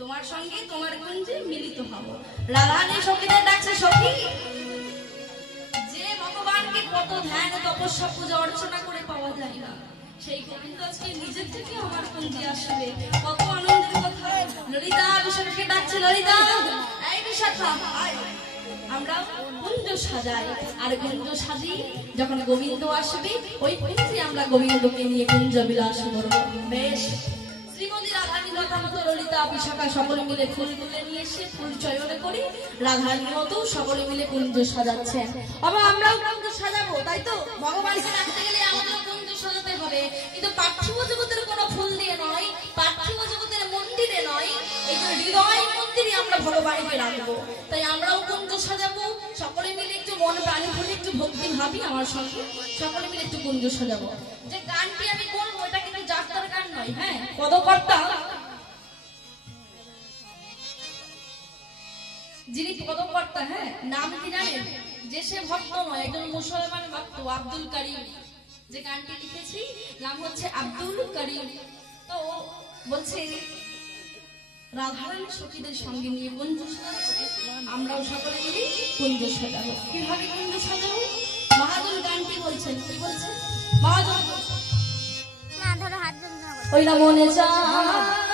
তোমার সঙ্গে তোমার কুঞ্জে মিলিত হব। রাধারানী সখীদের ডাকছে, সখী যে ভগবানকে কত ধ্যান তপস্যা পূজা অর্চনা করে পাওয়া যায় না, সেই গোবিন্দ আজকে নিজের থেকে আমার কুঞ্জে আসবে, কত আনন্দের কথা। ললিতা বিশাখাকে ডাকছে, ললিতা এই বিশাখা আমরা কুঞ্জ সাজাই, আর কুঞ্জ সাজি যখন গোবিন্দ আসবে ওই কুঞ্জে আমরা গোবিন্দকে নিয়ে কুঞ্জ বিলাস করব। বেশ, শ্রীমতী রাধারানীর কথা মতো ললিতা বিশাখা সকলে মিলে ফুল তুলে নিয়ে এসে ফুল চয়ন করি, রাধারানীর মতো সকলে মিলে কুঞ্জ সাজাচ্ছেন। আবার আমরাও কুঞ্জ সাজাবো, তাই তো? ভগবানকে ডাকতে গেলে আমাদেরও কুঞ্জ সাজাতে হবে, কিন্তু পার্থিব জগতের কোনো ফুল দিয়ে নয়, পার্থিব জগতের মন্দিরে নয়, এই যে হৃদয় মন্দিরে আমরা ভগবানকে রাখবো। তাই আমরাও কুঞ্জ সাজাবো, সকলে মিলে একটু মন প্রাণী খুলে একটু ভক্তি ভাবি আমার সঙ্গে, সকলে মিলে একটু কুঞ্জ সাজাবো। যে গানটি আমি করবো এটা কিন্তু যাত্রার গান নয়, হ্যাঁ, পদকর্তা যিনি পদকর্তা, হ্যাঁ, নাম কি জানেন? যে সে ভক্ত নয়, একজন মুসলমান ভক্ত আব্দুল করিম, যে গানটি লিখেছি নাম হচ্ছে আব্দুল করিম। তো বলছে রাধারানী সখীদের সঙ্গে নিয়ে কুঞ্জ সাজাবো, আমরাও সকলে মিলে কুঞ্জ সাজাবো। কিভাবে কুঞ্জ সাজাবো? মহাজন গানটি বলছেন, কি বলছেন মহাজন? ওই না মনে চায়